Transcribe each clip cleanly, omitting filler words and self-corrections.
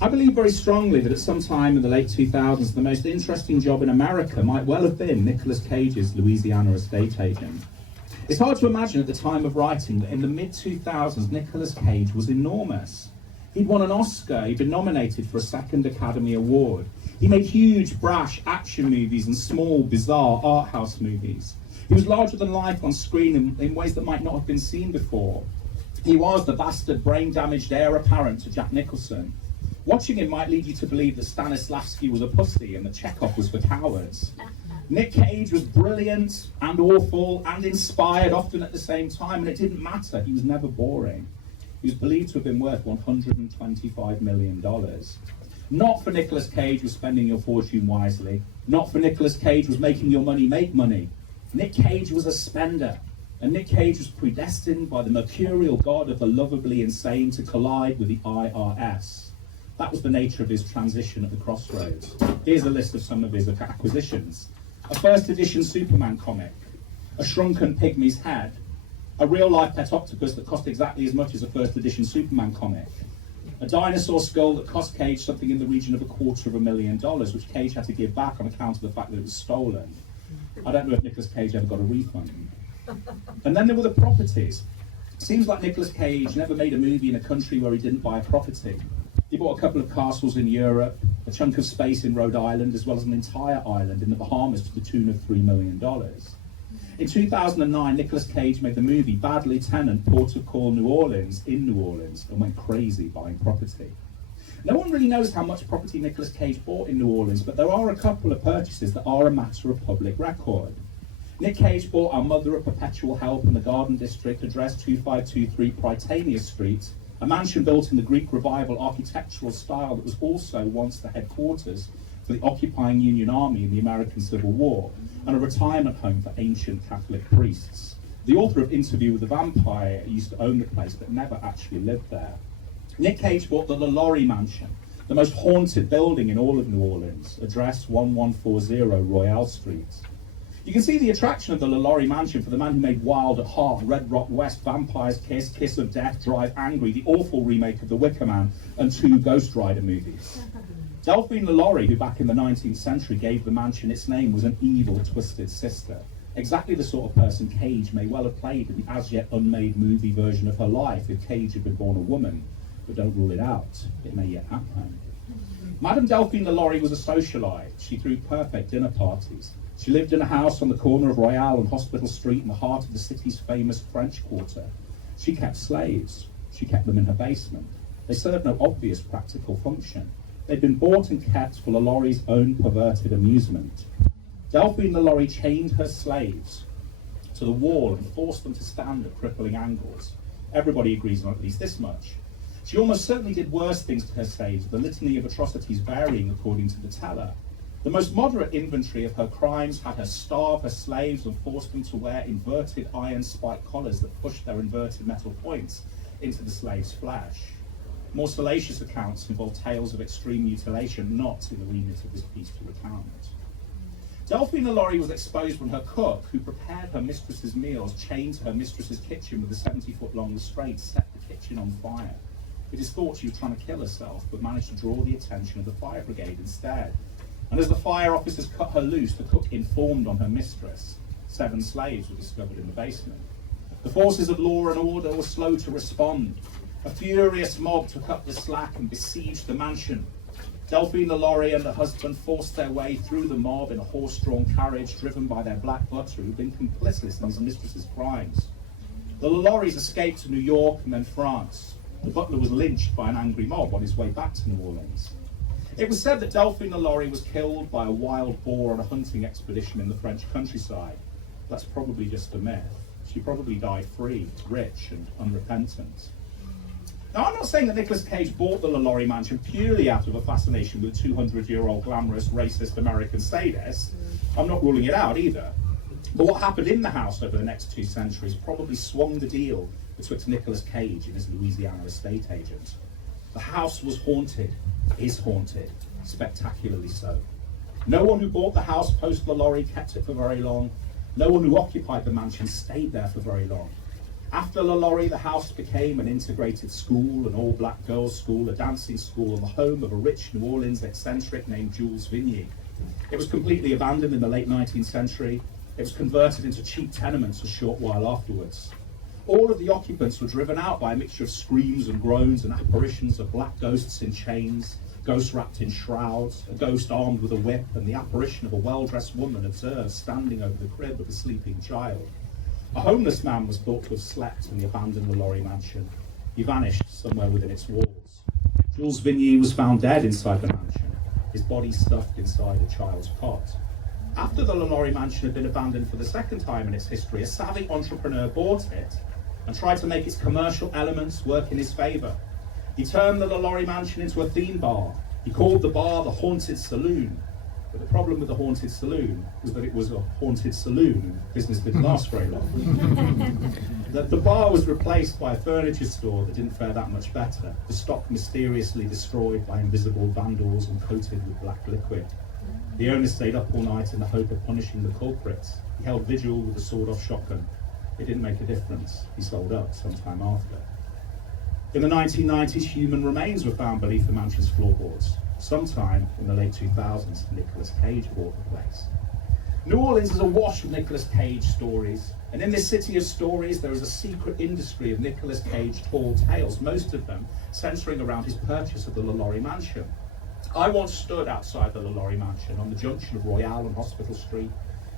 I believe very strongly that at some time in the late 2000s, the most interesting job in America might well have been Nicolas Cage's Louisiana estate agent. It's hard to imagine at the time of writing that in the mid-2000s, Nicolas Cage was enormous. He'd won an Oscar, he'd been nominated for a second Academy Award. He made huge, brash action movies and small, bizarre art house movies. He was larger than life on screen in ways that might not have been seen before. He was the bastard, brain-damaged heir apparent to Jack Nicholson. Watching him might lead you to believe that Stanislavski was a pussy and that Chekhov was for cowards. Nick Cage was brilliant and awful and inspired, often at the same time, and it didn't matter. He was never boring. He was believed to have been worth $125 million. Not for Nicolas Cage was spending your fortune wisely. Not for Nicolas Cage was making your money make money. Nick Cage was a spender. And Nick Cage was predestined by the mercurial god of the lovably insane to collide with the IRS. That was the nature of his transition at the crossroads. Here's a list of some of his acquisitions. A first edition Superman comic, a shrunken pygmy's head, a real-life pet octopus that cost exactly as much as a first edition Superman comic, a dinosaur skull that cost Cage something in the region of $250,000, which Cage had to give back on account of the fact that it was stolen. I don't know if Nicolas Cage ever got a refund. And then there were the properties. Seems like Nicolas Cage never made a movie in a country where he didn't buy a property. He bought a couple of castles in Europe, a chunk of space in Rhode Island, as well as an entire island in the Bahamas to the tune of $3 million. In 2009, Nicolas Cage made the movie Bad Lieutenant, Port of Call, New Orleans, in New Orleans, and went crazy buying property. No one really knows how much property Nicolas Cage bought in New Orleans, but there are a couple of purchases that are a matter of public record. Nick Cage bought our mother a perpetual help in the Garden District, address 2523 Prytania Street, a mansion built in the Greek Revival architectural style that was also once the headquarters for the occupying Union Army in the American Civil War, and a retirement home for ancient Catholic priests. The author of Interview with the Vampire used to own the place but never actually lived there. Nick Cage bought the LaLaurie Mansion, the most haunted building in all of New Orleans, address 1140 Royale Street. You can see the attraction of the LaLaurie Mansion for the man who made Wild at Heart, Red Rock West, Vampire's Kiss, Kiss of Death, Drive Angry, the awful remake of The Wicker Man, and 2 Ghost Rider movies. Delphine LaLaurie, who back in the 19th century gave the mansion its name, was an evil, twisted sister. Exactly the sort of person Cage may well have played in the as-yet unmade movie version of her life if Cage had been born a woman. But don't rule it out. It may yet happen. Madame Delphine LaLaurie was a socialite. She threw perfect dinner parties. She lived in a house on the corner of Royale and Hospital Street in the heart of the city's famous French Quarter. She kept slaves. She kept them in her basement. They served no obvious practical function. They'd been bought and kept for LaLaurie's own perverted amusement. Delphine LaLaurie chained her slaves to the wall and forced them to stand at crippling angles. Everybody agrees on at least this much. She almost certainly did worse things to her slaves, the litany of atrocities varying according to the teller. The most moderate inventory of her crimes had her starve her slaves and force them to wear inverted iron spike collars that pushed their inverted metal points into the slave's flesh. More salacious accounts involve tales of extreme mutilation, not in the remit of this piece to recount. Delphine LaLaurie was exposed when her cook, who prepared her mistress's meals, chained to her mistress's kitchen with a 70-foot-long restraint, set the kitchen on fire. It is thought she was trying to kill herself, but managed to draw the attention of the fire brigade instead. And as the fire officers cut her loose, the cook informed on her mistress. 7 slaves were discovered in the basement. The forces of law and order were slow to respond. A furious mob took up the slack and besieged the mansion. Delphine LaLaurie and her husband forced their way through the mob in a horse-drawn carriage driven by their black butler who'd been complicit in his mistress's crimes. The LaLauries escaped to New York and then France. The butler was lynched by an angry mob on his way back to New Orleans. It was said that Delphine LaLaurie was killed by a wild boar on a hunting expedition in the French countryside. That's probably just a myth. She probably died free, rich, and unrepentant. Now, I'm not saying that Nicolas Cage bought the LaLaurie mansion purely out of a fascination with a 200-year-old glamorous, racist American sadist. I'm not ruling it out either. But what happened in the house over the next 2 centuries probably swung the deal betwixt Nicolas Cage and his Louisiana estate agent. The house was haunted, is haunted, spectacularly so. No one who bought the house post LaLaurie kept it for very long. No one who occupied the mansion stayed there for very long. After LaLaurie, the house became an integrated school, an all-black girls' school, a dancing school, and the home of a rich New Orleans eccentric named Jules Vigny. It was completely abandoned in the late 19th century. It was converted into cheap tenements a short while afterwards. All of the occupants were driven out by a mixture of screams and groans and apparitions of black ghosts in chains, ghosts wrapped in shrouds, a ghost armed with a whip, and the apparition of a well-dressed woman observed standing over the crib of a sleeping child. A homeless man was thought to have slept in the abandoned LaLaurie mansion. He vanished somewhere within its walls. Jules Vigny was found dead inside the mansion, his body stuffed inside a child's cot. After the LaLaurie mansion had been abandoned for the second time in its history, a savvy entrepreneur bought it and tried to make its commercial elements work in his favour. He turned the LaLaurie mansion into a theme bar. He called the bar the Haunted Saloon. But the problem with the Haunted Saloon was that it was a haunted saloon, and business didn't last very long. The bar was replaced by a furniture store that didn't fare that much better, the stock mysteriously destroyed by invisible vandals and coated with black liquid. The owner stayed up all night in the hope of punishing the culprits. He held vigil with a sawed-off shotgun. It didn't make a difference. He sold up sometime after. In the 1990s, human remains were found beneath the mansion's floorboards. Sometime in the late 2000s, Nicolas Cage bought the place. New Orleans is awash with Nicolas Cage stories, and in this city of stories, there is a secret industry of Nicolas Cage tall tales, most of them centering around his purchase of the LaLaurie mansion. I once stood outside the LaLaurie mansion on the junction of Royale and Hospital Street,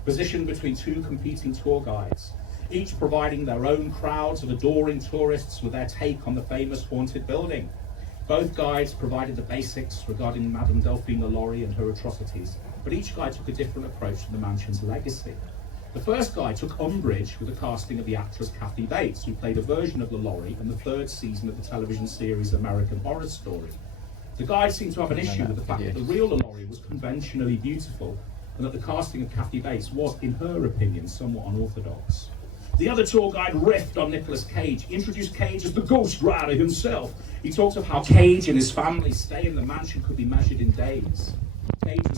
positioned between two competing tour guides, each providing their own crowds of adoring tourists with their take on the famous haunted building. Both guides provided the basics regarding Madame Delphine LaLaurie and her atrocities, but each guide took a different approach to the mansion's legacy. The first guide took umbrage with the casting of the actress Kathy Bates, who played a version of LaLaurie in the third season of the television series American Horror Story. The guide seemed to have an issue with the fact that the real LaLaurie was conventionally beautiful, and that the casting of Kathy Bates was, in her opinion, somewhat unorthodox. The other tour guide riffed on Nicolas Cage, introduced Cage as the Ghost Rider himself. He talked of how Cage and his family's stay in the mansion could be measured in days. Cage was